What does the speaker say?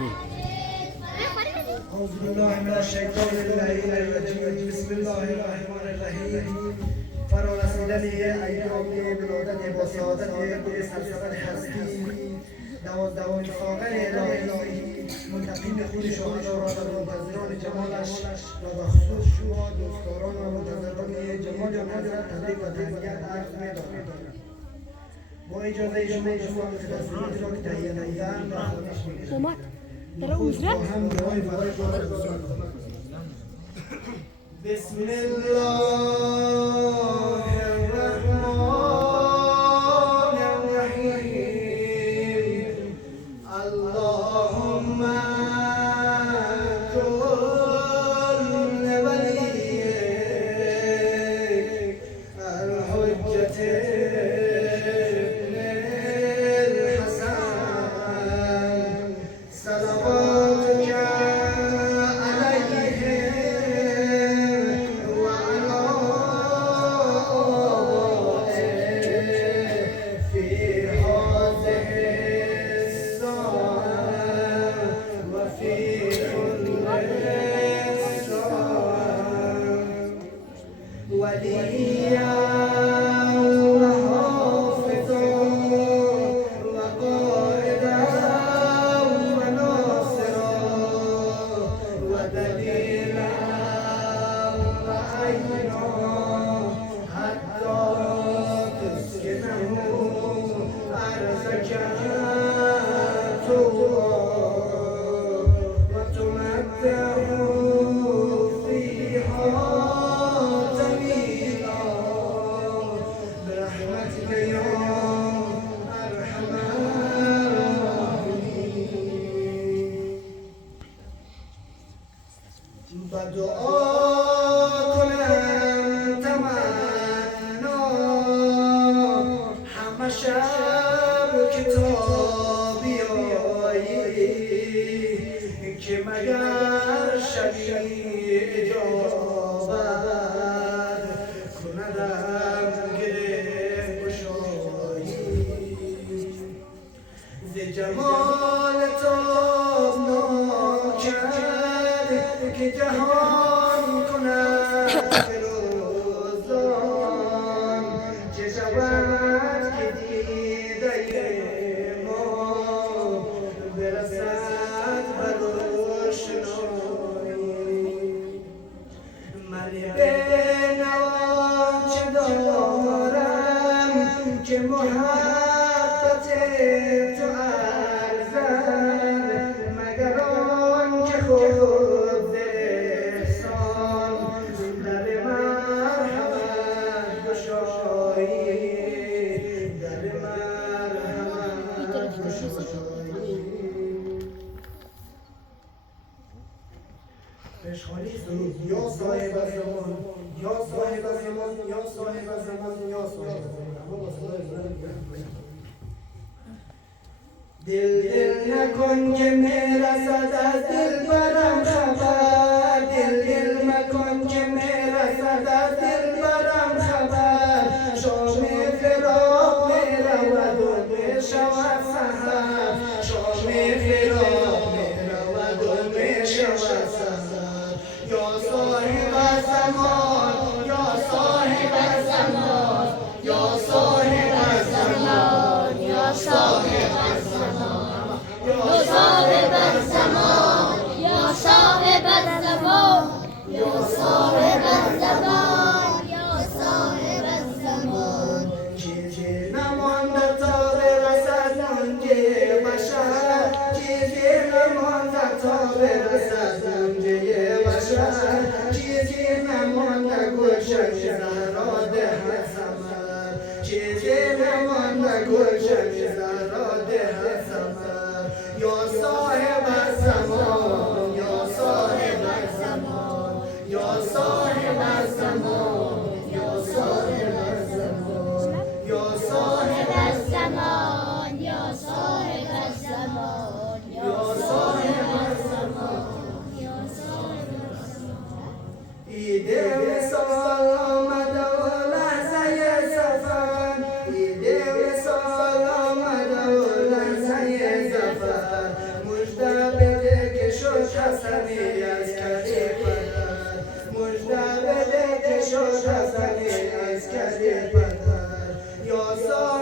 أعوذ بالله من الشیطان الرجیم. بسم الله الرحمن الرحیم. فرا رسیدن ایام ولادت با سعادت گل سلسبیل هستی، 12 ساغر الهی منتقم خون شهدا را در منتظران جمالش و به خصوص شما دوستداران و منتظران جمال حضرت تبریک و تهنیت عرض می‌دارم. با اجازه شما دوستان خدمت را که تهیه نموده‌اند خواهش می‌کنم. هم دعای برای بسم الله الرحمن الرحیم. اللهم كن وليك الحجة وليا وحافظا وقائدا وناصرا ودليلا وعينا حتى تسكنه أرضك وتمتعه فيها و دعا کنم تمنا همه شب که تا بیایی که مگر شبی اجابت کندم گره گشایی ز جمال تابناکت که جهان کند فروزان چه شود که دیده ما برسد بر روشنایی. من بنوا چه دارم که محبت تو ارزد مگر آن که خود احسان در مرحمت گشایی، در مرحمت گشایی. پشخانی سرود یا صاحب زمان یا صاحب زمان یا صاحب زمان یا صاحب زمان. دل دل نکن که میرسد از دل برم خبر، دل دل مکن که میرسد از دل برم خبر. شام فراق میرود و میشود سحر، شام فراق میرود و میشود سحر. یا صاحب زمان یا صاحب زمان یا صاحب زمان یا صاحب زمان یا صاحب زمان حسنی از کلی پرد مجده بده که شد حسنی از کلی پرد